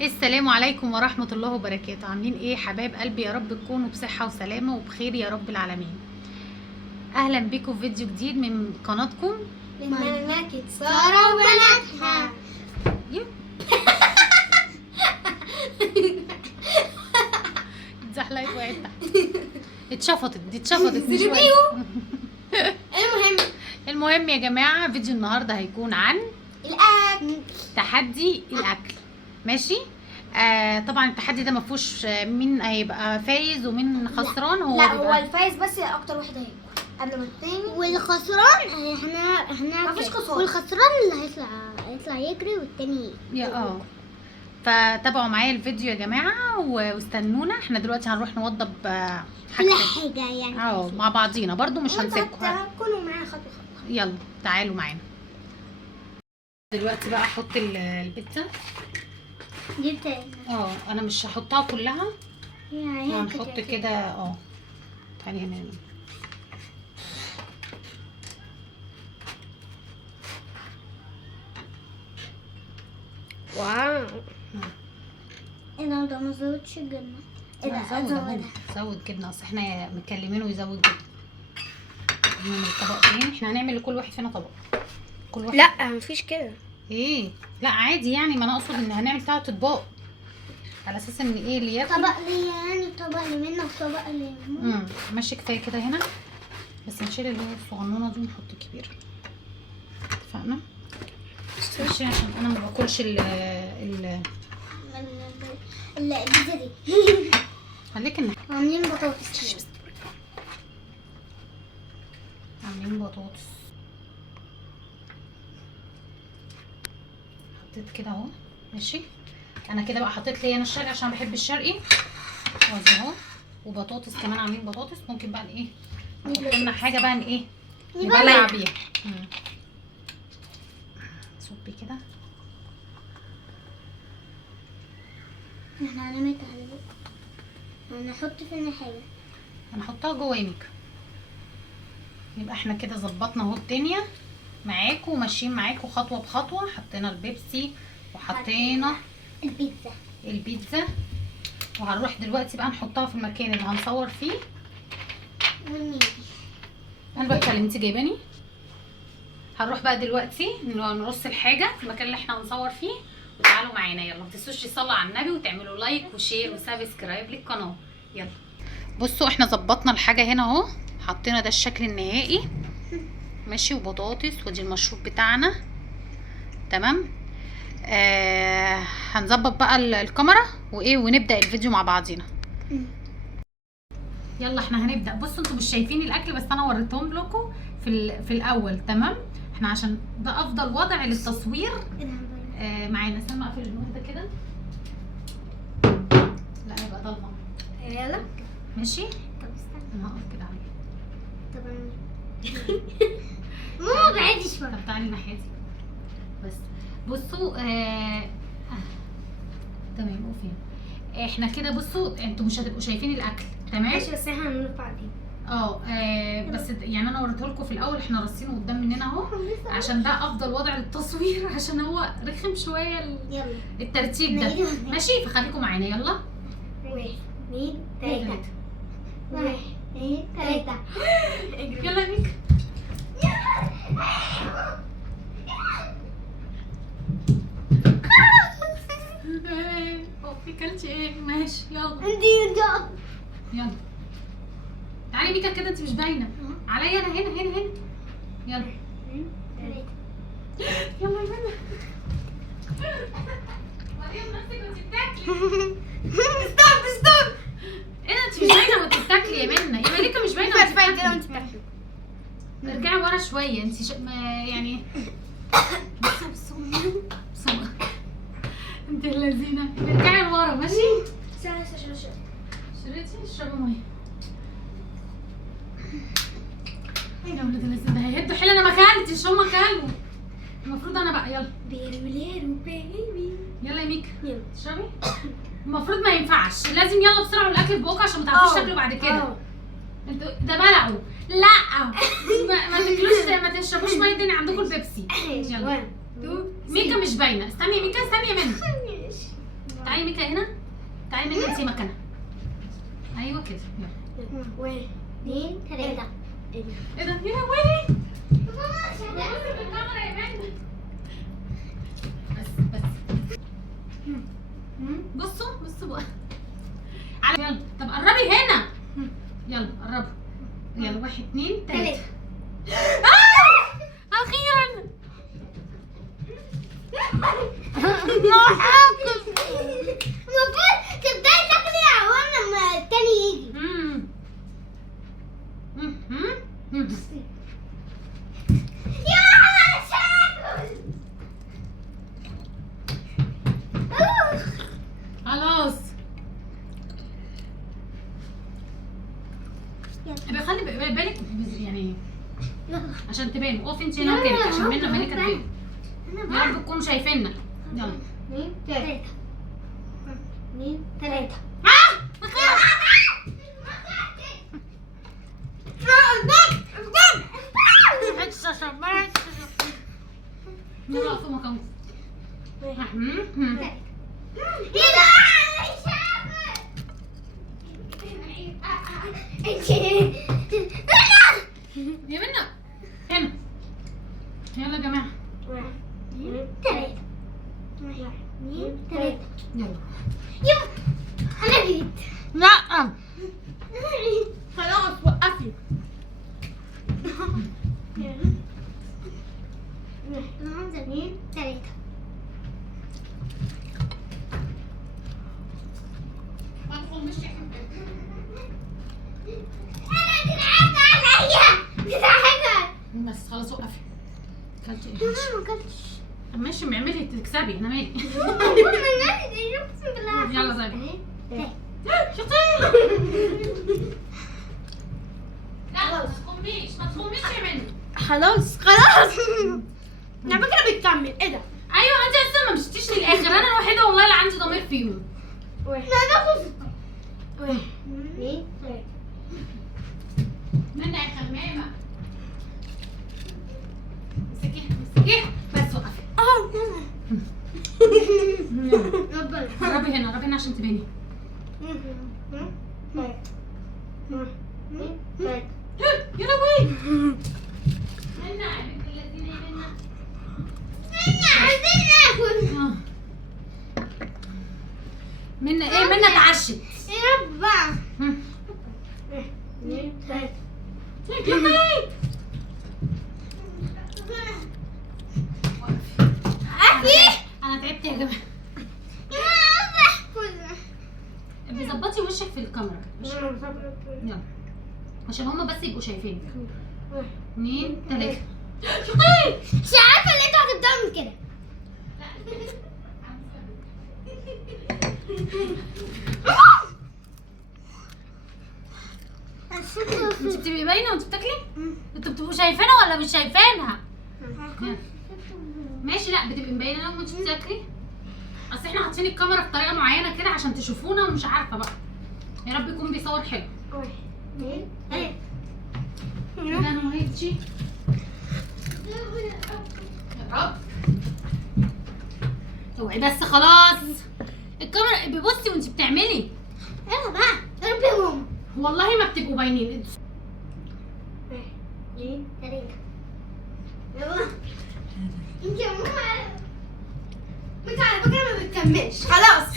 السلام عليكم ورحمة الله وبركاته. عاملين ايه حبايب قلبي؟ يا رب تكونوا بصحة وسلامة وبخير يا رب العالمين. اهلا بيكم في فيديو جديد من قناتكم ملكة سارة وبناتها. اتزحلقت وقعت تحت. اتشفطت مش واقفة. المهم يا جماعة، فيديو النهاردة هيكون عن الأكل. تحدي الاكل. ماشي. طبعا التحدي ده مفهوش مين هيبقى فايز ومين خسران. هو الفايز بس اكتر واحد هياكل قبل ما التاني، والخسران احنا مفيش خسارة، والخسران اللي هيطلع يجري والتاني فتابعوا معايا الفيديو يا جماعه واستنونا. احنا دلوقتي هنروح نوضب كل حاجه يعني مع بعضينا برضو، مش هنسيبكم. كلوا معايا خطوه. يلا تعالوا معانا دلوقتي بقى. احط البيتزا. جبت انا مش هحطها كلها، هنحط كده. تعالي هنا. واو. انا ده ما زودتش الجبنه. زود جبنه، اصل احنا متكلمين ويزود جبنه. نعمل طبقتين، احنا هنعمل لكل واحد فينا طبق. كل واحد. لا مفيش كده. ايه لا عادي يعني، ما انا اقصد ان هنعمل 3 اطباق على اساس ان ايه اللي ياكل. طبق لي يعني، طبق لمنى وطبق لماما. ماشي كفايه كده هنا، بس نشيل اللي هي الصغنونه دي ونحط الكبيره. اتفقنا؟ ماشي، عشان انا ما باكلش البيتزا دي. خليك عاملين بطاطس. عاملين بطاطس. حطيت كده اهو. ماشي، انا كده بقى حطيت لي انا الشرقي عشان بحب الشرقي اهو، وبطاطس كمان. عاملين بطاطس. ممكن بقى ايه نحط لنا حاجه بقى ايه نبلع بيها. صبي كده. احنا هنعمل على بقى. هنحط فين حاجه؟ هنحطها جوه يمك. يبقى احنا كده ظبطنا اهو الدنيا معاكم وماشيين معاكم خطوه بخطوه. حطينا البيبسي وحطينا البيتزا وهنروح دلوقتي بقى نحطها في المكان اللي هنصور فيه. انا بتكلم، انت جايباني. هنروح بقى دلوقتي نرص الحاجه في المكان اللي احنا هنصور فيه، وتعالوا معانا. يلا ما تنسوش تصلوا على النبي وتعملوا لايك وشير وسبسكرايب للقناه. يلا بصوا، احنا ظبطنا الحاجه هنا اهو. حطينا ده الشكل النهائي. ماشي، وبطاطس، ودي المشروب بتاعنا. تمام. هنظبط بقى الكاميرا ونبدا الفيديو مع بعضينا. يلا احنا هنبدا. بصوا انتوا مش شايفين الاكل، بس انا وريتهم لكم في الاول. تمام. احنا عشان ده افضل وضع للتصوير معانا. استنى اقفل النور ده كده. لا يبقى ضلمه. يلا ماشي. طب استنى، انا هقف كده عليك. طب ماما بعيدي شويه. طب تعالي ناحيتي بس. بصوا تمام. اوكي، احنا كده. بصوا انتوا مش هتبقوا شايفين الاكل. تمام. ماشي، بس احنا هنرفع بعدين. بس يعني انا وريته لكم في الاول. احنا رصينه قدام مننا اهو عشان ده افضل وضع للتصوير، عشان هو رخم شويه الترتيب ده. ماشي، فخليكم معانا. يلا 1 2 3. 1 2 3. يلا يا ميك. في كلتش ايه؟ ماشي يلا. يلا تعالي ميكا كده، انت مش باينه عليا. انا هنا يلا. يلا يا منى. وريهم نفسك وانت بتاكلي. ستوب. ايه ده؟ انت مش باينه وانت بتاكلي يا منى. يا مليكه مش باينه وانت بتاكلي. ارجعي ورا شويه. انت يعني بصوا انت اللذينه. ارجعي لورا. ماشي. شريتي اشربي ميه. يا ولاد اللذين ده هيهدوا حيل. انا ما اكلتش، هم كلوا. المفروض انا بقى. يلا يلا يا ميكا. يلا اشربي. المفروض ما ينفعش، لازم يلا بسرعه الاكل في بقك عشان ما تعرفوش تاكلوا بعد كده. انتوا ده بلعوا. لا ما تاكلوش، ما تشربوش ميه تاني. عندكم البيبسي. يلا ميكا مش باينه. استني يا ميكا، استني يا منى. هاتي مكانها. ايوه كده يلا. 1 2 3. ايه ده يا لهوي. بص في الكاميرا يا منى. بس بصوا بقى. يلا طب قربي هنا. يلا قربوا. يلا 1 2 3. اخيرا. المفروض تبدأي تاكلي عوام لما التاني يجي. يا مش هاكل. خلاص. خلي بالك يعني عشان تبان. اقفي انت هنا مكانك عشان منى مالك تبان. يا رب تكونوا شايفيننا. يلا 2 3. 2 3. يلا اقفوا مكانكم. يا منى هنا. يلا يا جماعه. 1 2 3. 1 2 3. يلا. يلا انا جيت. لا خلاص وقفي. 2 3. ما تخمش انا اترعبت عليا. بتضحكك. بس خلاص وقفي. كلتي ايه؟ انا ما اكلتش. ماشي اعملي تكسبي انا مالي. يلا زي شطير. لا ما تخميش يا منى. خلاص على فكرة بتكمل. ايه ده؟ ايوه انت اصلا ما مشيتيش للاخر. انا الوحيده والله اللي عندي ضمير فيهم. لا ناخد 1 2 3. منى يا خمامه. امسكيها بس وقفي. قربي هنا عشان تباني. يا لهوي. منى يا بنت الذين يا منى. عايزين ناكل. منى ايه؟ منى اتعشت. يا رب بقى. 2 3. انا تعبت يا جماعه. بظبطي وشك في الكاميرا يلا عشان هما بس يبقوا شايفينك. 2 3. مش عارفة اللي انتوا هتبدأوا من كده. انت بتبقي باينه وانت بتاكلي؟ انتوا بتبقوا شايفينها ولا مش شايفينها؟ ماشي. لا بتبقي مبينه لما انت بتاكلي. اصل احنا حاطين الكاميرا بطريقه معينه كده عشان تشوفونا ومش عارفه بقى. يا رب يكون بيصور حلو. 1 2 3. كده انا وهيبتشي. يا رب اوعي بس خلاص. الكاميرا بصي وانت بتعملي. يلا بقى ضرب يا ماما. والله ما بتبقوا باينين. 1 2 3. يلا انت يا ماما. ميكا على فكرة ما بتكملش. خلاص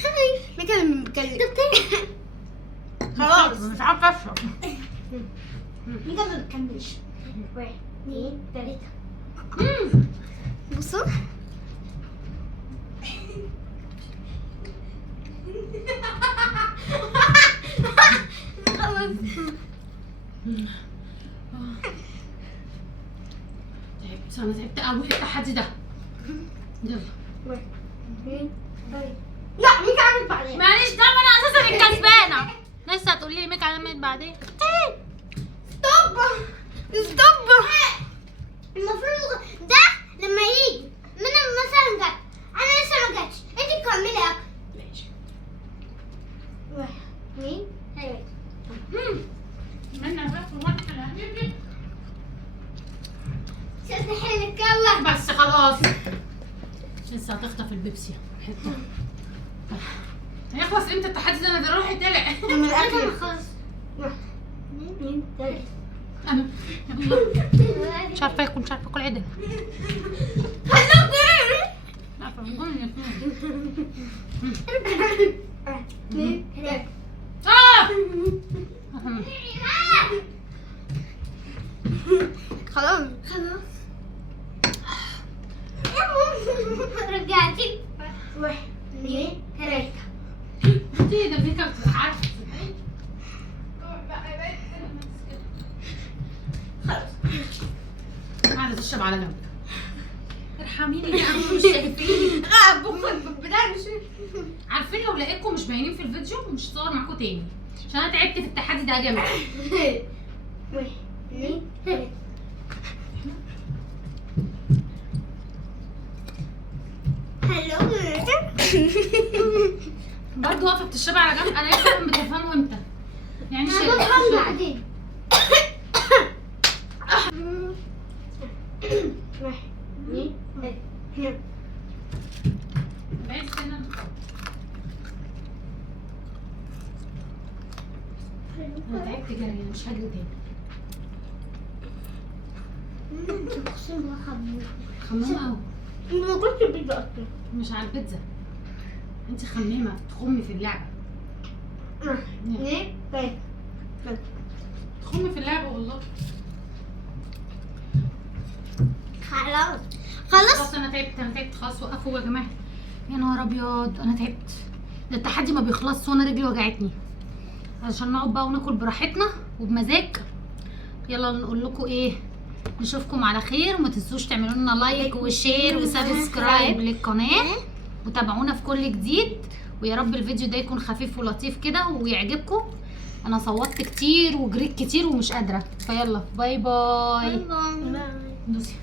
ميكا ما بتكملش. خلاص مش عارفه اشرب. ميكا ما بتكملش. 1 2 3. بصوا خلاص. تعبت. انا تعبت قوي التحدي ده. يلا 1 2 3. لا ميكا عملت بعدين. معلش ده انا اساسا الكسبانه. لسه هتقولي لي ميكا عملت بعدين. ستوب. المفروض ده لما يجي منى مثلا جت انا لسه ما جاتش انت تكملي اكل. ماشي. 1 2 3. منى باكل واحده حبيبي. شد حيلك يلا. بس خلاص. لسه هتخطف البيبسي حته. هيخلص امتى التحدي ده؟ انا ده روحي طلع. من الاكل خلاص. 1 2 3. انا مش عارفه اكل، مش عارفه اكل عدل. عارفه من خلاص رجعتي. 1 2 3. ايه ده بيك عارفه. قاعده تشرب على جنب. ارحميني يا عم، مش شايفيني. عارفين لو لقيتكم مش باينين في الفيديو مش هصور معاكم تاني، عشان انا تعبت في التحدي ده يا جماعه. 1 2 3. هلو برضه واقفه بتشربي على جنب. انا لسه بتفهموا امتى يعني انا بفهم بعدين. 1 2 3. انا تعبت جري، انا مش هجري تاني. انت بخصم خمامه قوي. ما كنتش بيتزا اصلا. مش على البيتزا، انت خمامه تخمي في اللعبه. 1 2 3. تخمي في اللعبه والله. خلاص انا تعبت خلاص. وقفوا يا جماعه. يا نهار ابيض انا تعبت. ده التحدي ما بيخلصش وانا رجلي وجعتني. عشان نقعد بقى وناكل براحتنا وبمزاج. يلا نقول لكم ايه، نشوفكم على خير، وما تنسوش تعملوا لنا لايك وشير وسبسكرايب للقناه، وتابعونا في كل جديد. ويا رب الفيديو ده يكون خفيف ولطيف كده ويعجبكم. انا صوتت كتير وجريت كتير ومش قادره، فيلا باي باي. باي. دوسي.